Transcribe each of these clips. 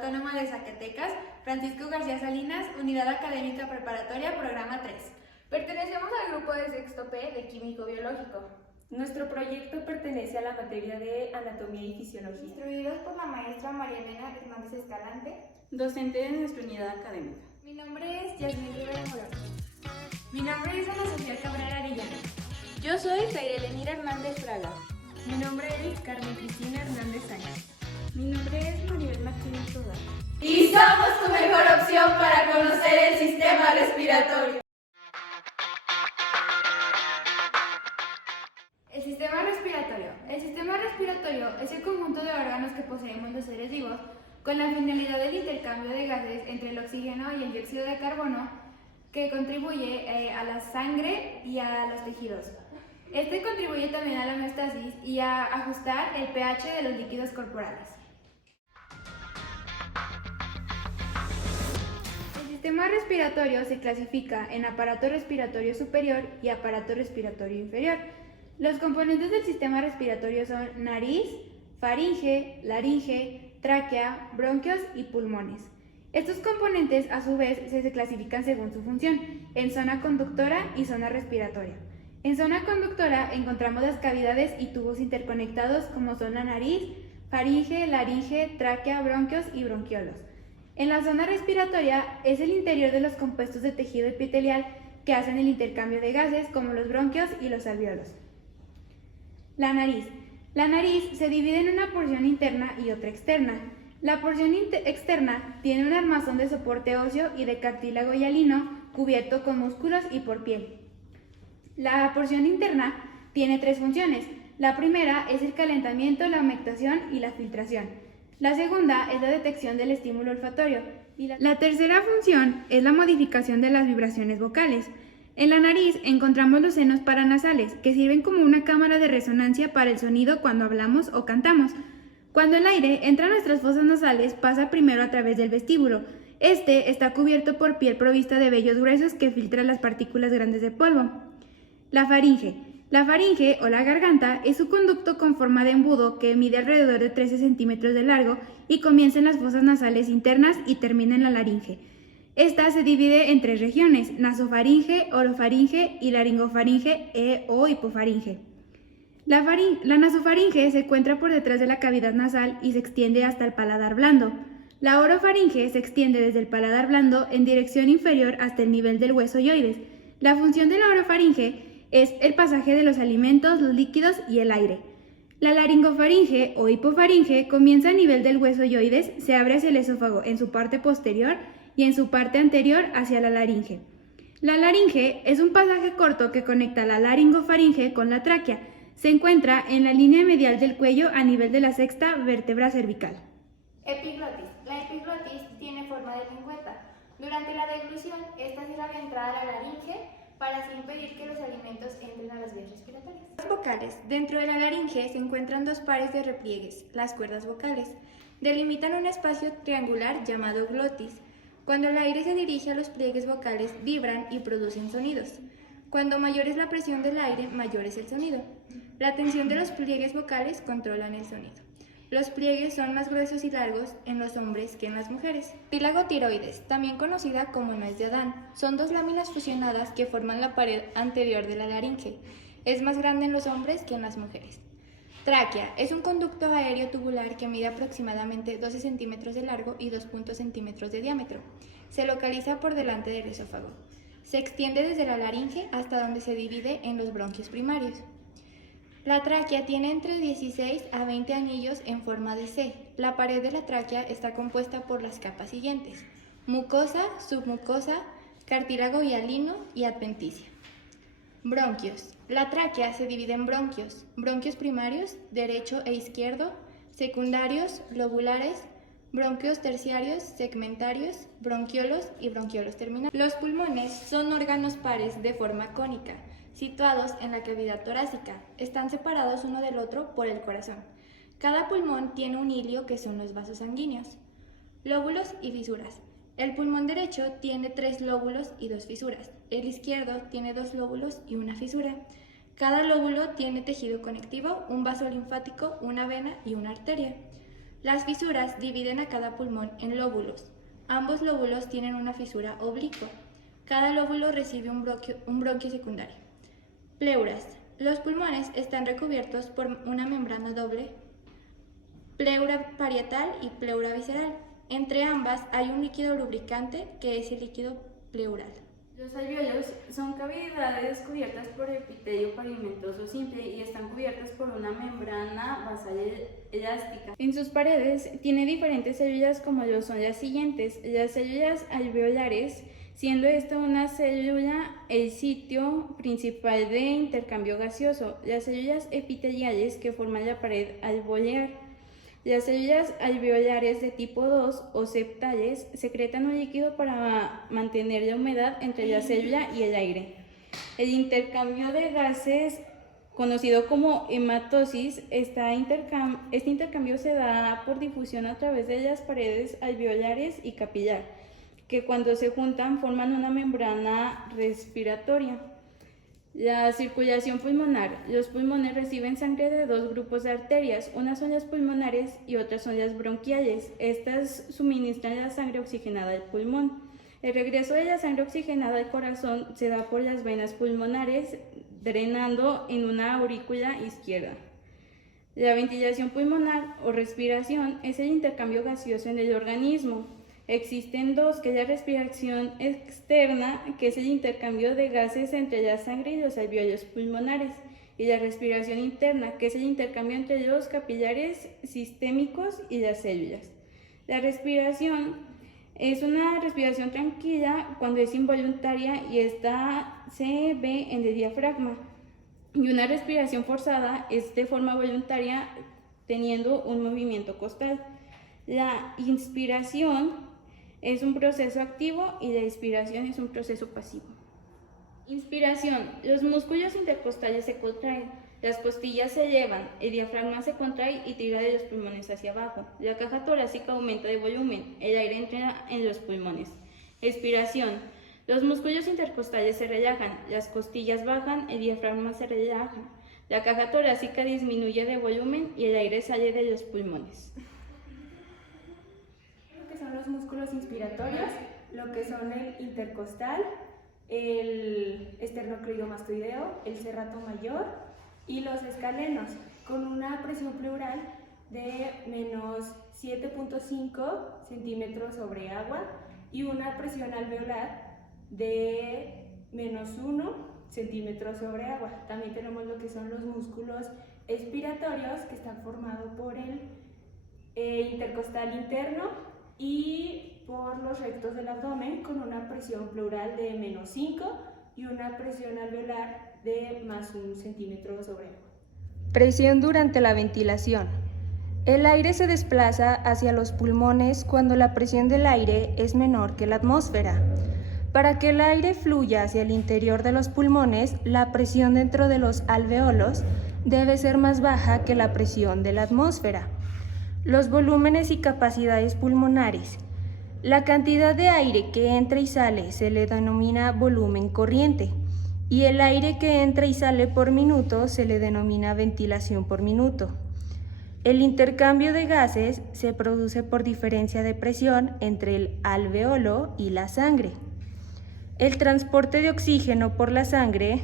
Autónoma de Zacatecas, Francisco García Salinas, Unidad Académica Preparatoria, Programa 3. Pertenecemos al grupo de sexto P de Químico Biológico. Nuestro proyecto pertenece a la materia de Anatomía y Fisiología. Instruidos por la maestra María Elena Hernández Escalante, docente de nuestra unidad académica. Mi nombre es Yasmín Rivera Morón. Mi nombre es Ana Sofía Cabrera Arellano. Yo soy Jairelenira Hernández Fraga. Mi nombre es Carmen Cristina Hernández Sánchez. Mi nombre es Maribel Martínez Rodal. Y somos tu mejor opción para conocer el sistema respiratorio. El sistema respiratorio. El sistema respiratorio es el conjunto de órganos que poseemos los seres vivos con la finalidad del intercambio de gases entre el oxígeno y el dióxido de carbono que contribuye a la sangre y a los tejidos. Este contribuye también a la homeostasis y a ajustar el pH de los líquidos corporales. El sistema respiratorio se clasifica en aparato respiratorio superior y aparato respiratorio inferior. Los componentes del sistema respiratorio son nariz, faringe, laringe, tráquea, bronquios y pulmones. Estos componentes a su vez se clasifican según su función, en zona conductora y zona respiratoria. En zona conductora encontramos las cavidades y tubos interconectados como son la nariz, faringe, laringe, tráquea, bronquios y bronquiolos. En la zona respiratoria es el interior de los compuestos de tejido epitelial que hacen el intercambio de gases como los bronquios y los alvéolos. La nariz. La nariz se divide en una porción interna y otra externa. La porción externa tiene un armazón de soporte óseo y de cartílago hialino cubierto con músculos y por piel. La porción interna tiene tres funciones. La primera es el calentamiento, la humectación y la filtración. La segunda es la detección del estímulo olfatorio. Y la tercera función es la modificación de las vibraciones vocales. En la nariz encontramos los senos paranasales, que sirven como una cámara de resonancia para el sonido cuando hablamos o cantamos. Cuando el aire entra a nuestras fosas nasales, pasa primero a través del vestíbulo. Este está cubierto por piel provista de vellos gruesos que filtran las partículas grandes de polvo. La faringe. La faringe o la garganta es un conducto con forma de embudo que mide alrededor de 13 centímetros de largo y comienza en las fosas nasales internas y termina en la laringe. Esta se divide en tres regiones: nasofaringe, orofaringe y laringofaringe o hipofaringe. La nasofaringe se encuentra por detrás de la cavidad nasal y se extiende hasta el paladar blando. La orofaringe se extiende desde el paladar blando en dirección inferior hasta el nivel del hueso oioides. La función de la orofaringe es el pasaje de los alimentos, los líquidos y el aire. La laringofaringe o hipofaringe comienza a nivel del hueso oioides, se abre hacia el esófago en su parte posterior y en su parte anterior hacia la laringe. La laringe es un pasaje corto que conecta la laringofaringe con la tráquea. Se encuentra en la línea medial del cuello a nivel de la sexta vértebra cervical. Epiglotis. La epiglotis tiene forma de lengüeta. Durante la deglución, esta cierra la entrada a la laringe para así impedir que los alimentos entren a las vías respiratorias. Las vocales. Dentro de la laringe se encuentran dos pares de repliegues, las cuerdas vocales. Delimitan un espacio triangular llamado glotis. Cuando el aire se dirige a los pliegues vocales, vibran y producen sonidos. Cuando mayor es la presión del aire, mayor es el sonido. La tensión de los pliegues vocales controlan el sonido. Los pliegues son más gruesos y largos en los hombres que en las mujeres. Cartílago tiroides, también conocida como nuez de Adán, son dos láminas fusionadas que forman la pared anterior de la laringe. Es más grande en los hombres que en las mujeres. Tráquea es un conducto aéreo tubular que mide aproximadamente 12 centímetros de largo y 2 centímetros de diámetro. Se localiza por delante del esófago. Se extiende desde la laringe hasta donde se divide en los bronquios primarios. La tráquea tiene entre 16 a 20 anillos en forma de C. La pared de la tráquea está compuesta por las capas siguientes: mucosa, submucosa, cartílago hialino y adventicia. Bronquios. La tráquea se divide en bronquios: bronquios primarios, derecho e izquierdo, secundarios, lobulares, bronquios terciarios, segmentarios, bronquiolos y bronquiolos terminales. Los pulmones son órganos pares de forma cónica, situados en la cavidad torácica. Están separados uno del otro por el corazón. Cada pulmón tiene un hilio que son los vasos sanguíneos. Lóbulos y fisuras. El pulmón derecho tiene 3 lóbulos y 2 fisuras. El izquierdo tiene 2 lóbulos y una fisura. Cada lóbulo tiene tejido conectivo, un vaso linfático, una vena y una arteria. Las fisuras dividen a cada pulmón en lóbulos. Ambos lóbulos tienen una fisura oblicua. Cada lóbulo recibe un bronquio secundario. Pleuras. Los pulmones están recubiertos por una membrana doble, pleura parietal y pleura visceral. Entre ambas hay un líquido lubricante que es el líquido pleural. Los alvéolos son cavidades cubiertas por epitelio pavimentoso simple y están cubiertas por una membrana basal elástica. En sus paredes tiene diferentes células como lo son las siguientes: las células alveolares, siendo esta una célula el sitio principal de intercambio gaseoso, las células epiteliales que forman la pared alveolar. Las células alveolares de tipo 2 o septales secretan un líquido para mantener la humedad entre la célula y el aire. El intercambio de gases, conocido como hematosis, este intercambio se da por difusión a través de las paredes alveolares y capilar, que cuando se juntan forman una membrana respiratoria. La circulación pulmonar. Los pulmones reciben sangre de dos grupos de arterias, unas son las pulmonares y otras son las bronquiales. Estas suministran la sangre oxigenada al pulmón. El regreso de la sangre oxigenada al corazón se da por las venas pulmonares, drenando en una aurícula izquierda. La ventilación pulmonar o respiración es el intercambio gaseoso en el organismo. Existen dos, que es la respiración externa, que es el intercambio de gases entre la sangre y los alvéolos pulmonares, y la respiración interna, que es el intercambio entre los capilares sistémicos y las células. La respiración es una respiración tranquila cuando es involuntaria y esta se ve en el diafragma. Y una respiración forzada es de forma voluntaria teniendo un movimiento costal. La inspiración es un proceso activo y la expiración es un proceso pasivo. Inspiración. Los músculos intercostales se contraen, las costillas se elevan, el diafragma se contrae y tira de los pulmones hacia abajo. La caja torácica aumenta de volumen, el aire entra en los pulmones. Expiración. Los músculos intercostales se relajan, las costillas bajan, el diafragma se relaja, la caja torácica disminuye de volumen y el aire sale de los pulmones. Son los músculos inspiratorios, lo que son el intercostal, el esternocleidomastoideo, el serrato mayor y los escalenos, con una presión pleural de menos 7.5 centímetros sobre agua y una presión alveolar de menos 1 centímetros sobre agua. También tenemos lo que son los músculos expiratorios, que están formados por el intercostal interno y por los rectos del abdomen, con una presión pleural de menos 5 y una presión alveolar de más 1 centímetro sobre agua. Presión durante la ventilación. El aire se desplaza hacia los pulmones cuando la presión del aire es menor que la atmósfera. Para que el aire fluya hacia el interior de los pulmones, la presión dentro de los alvéolos debe ser más baja que la presión de la atmósfera. Los volúmenes y capacidades pulmonares. La cantidad de aire que entra y sale se le denomina volumen corriente y el aire que entra y sale por minuto se le denomina ventilación por minuto. El intercambio de gases se produce por diferencia de presión entre el alvéolo y la sangre. El transporte de oxígeno por la sangre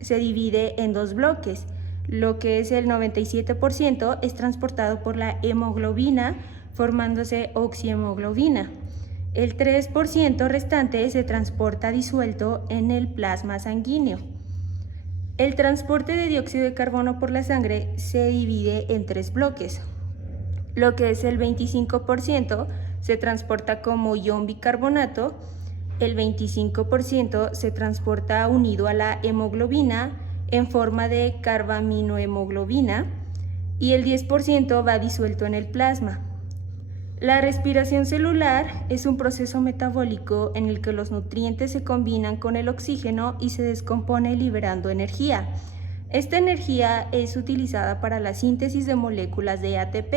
se divide en dos bloques. Lo que es el 97% es transportado por la hemoglobina, formándose oxihemoglobina. El 3% restante se transporta disuelto en el plasma sanguíneo. El transporte de dióxido de carbono por la sangre se divide en tres bloques. Lo que es el 25% se transporta como ion bicarbonato, el 25% se transporta unido a la hemoglobina en forma de carbaminohemoglobina y el 10% va disuelto en el plasma. La respiración celular es un proceso metabólico en el que los nutrientes se combinan con el oxígeno y se descompone liberando energía. Esta energía es utilizada para la síntesis de moléculas de ATP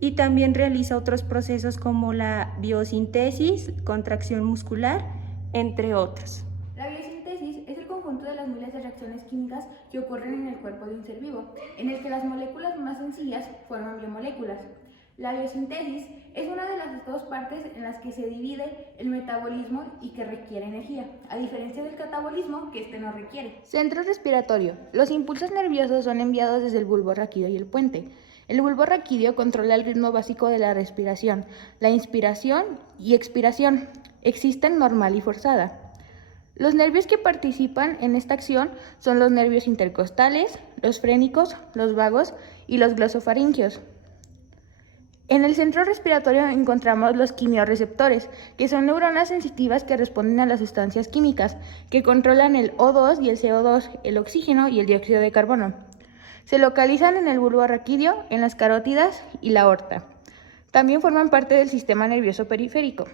y también realiza otros procesos como la biosíntesis, contracción muscular, entre otros. La biosíntesis es el conjunto de las miles de reacciones químicas que ocurren en el cuerpo de un ser vivo, en el que las moléculas más sencillas forman biomoléculas. La biosíntesis es una de las dos partes en las que se divide el metabolismo y que requiere energía, a diferencia del catabolismo, que este no requiere. Centro respiratorio. Los impulsos nerviosos son enviados desde el bulbo raquídeo y el puente. El bulbo raquídeo controla el ritmo básico de la respiración, la inspiración y expiración. Existen normal y forzada. Los nervios que participan en esta acción son los nervios intercostales, los frénicos, los vagos y los glosofaríngeos. En el centro respiratorio encontramos los quimiorreceptores, que son neuronas sensitivas que responden a las sustancias químicas, que controlan el O2 y el CO2, el oxígeno y el dióxido de carbono. Se localizan en el bulbo raquídeo, en las carótidas y la aorta. También forman parte del sistema nervioso periférico.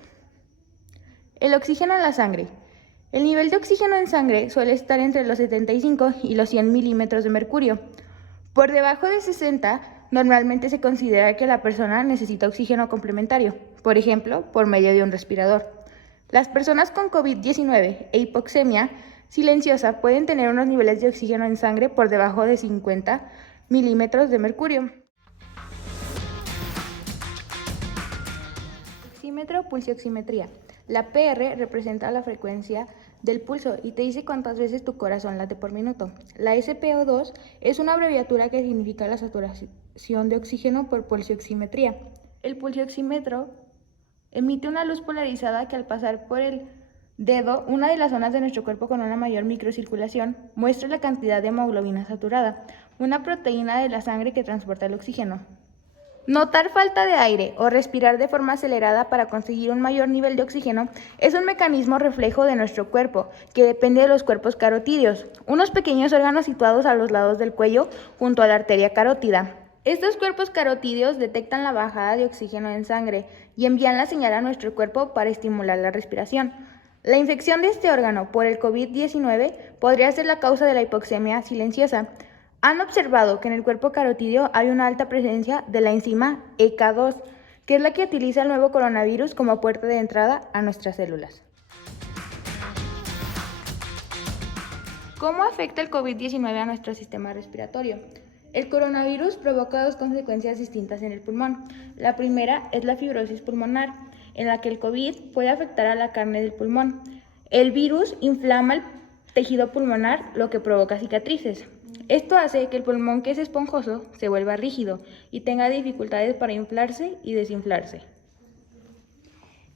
El oxígeno en la sangre. El nivel de oxígeno en sangre suele estar entre los 75 y los 100 milímetros de mercurio. Por debajo de 60, normalmente se considera que la persona necesita oxígeno complementario, por ejemplo, por medio de un respirador. Las personas con COVID-19 e hipoxemia silenciosa pueden tener unos niveles de oxígeno en sangre por debajo de 50 milímetros de mercurio. Oxímetro, pulsioximetría. La PR representa la frecuencia del pulso y te dice cuántas veces tu corazón late por minuto. La SpO2 es una abreviatura que significa la saturación de oxígeno por pulsioximetría. El pulsioxímetro emite una luz polarizada que al pasar por el dedo, una de las zonas de nuestro cuerpo con una mayor microcirculación, muestra la cantidad de hemoglobina saturada, una proteína de la sangre que transporta el oxígeno. Notar falta de aire o respirar de forma acelerada para conseguir un mayor nivel de oxígeno es un mecanismo reflejo de nuestro cuerpo que depende de los cuerpos carotídeos, unos pequeños órganos situados a los lados del cuello junto a la arteria carótida. Estos cuerpos carotídeos detectan la bajada de oxígeno en sangre y envían la señal a nuestro cuerpo para estimular la respiración. La infección de este órgano por el COVID-19 podría ser la causa de la hipoxemia silenciosa. Han observado que en el cuerpo carotídeo hay una alta presencia de la enzima EK2, que es la que utiliza el nuevo coronavirus como puerta de entrada a nuestras células. ¿Cómo afecta el COVID-19 a nuestro sistema respiratorio? El coronavirus provoca dos consecuencias distintas en el pulmón. La primera es la fibrosis pulmonar, en la que el COVID puede afectar a la carne del pulmón. El virus inflama el tejido pulmonar, lo que provoca cicatrices. Esto hace que el pulmón, que es esponjoso, se vuelva rígido y tenga dificultades para inflarse y desinflarse.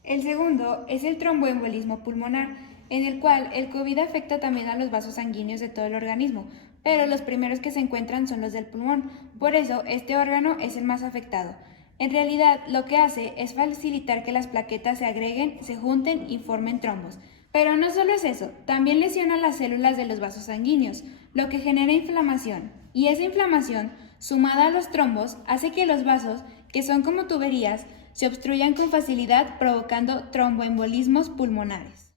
El segundo es el tromboembolismo pulmonar, en el cual el COVID afecta también a los vasos sanguíneos de todo el organismo, pero los primeros que se encuentran son los del pulmón, por eso este órgano es el más afectado. En realidad, lo que hace es facilitar que las plaquetas se agreguen, se junten y formen trombos. Pero no solo es eso, también lesiona las células de los vasos sanguíneos, lo que genera inflamación. Y esa inflamación, sumada a los trombos, hace que los vasos, que son como tuberías, se obstruyan con facilidad, provocando tromboembolismos pulmonares.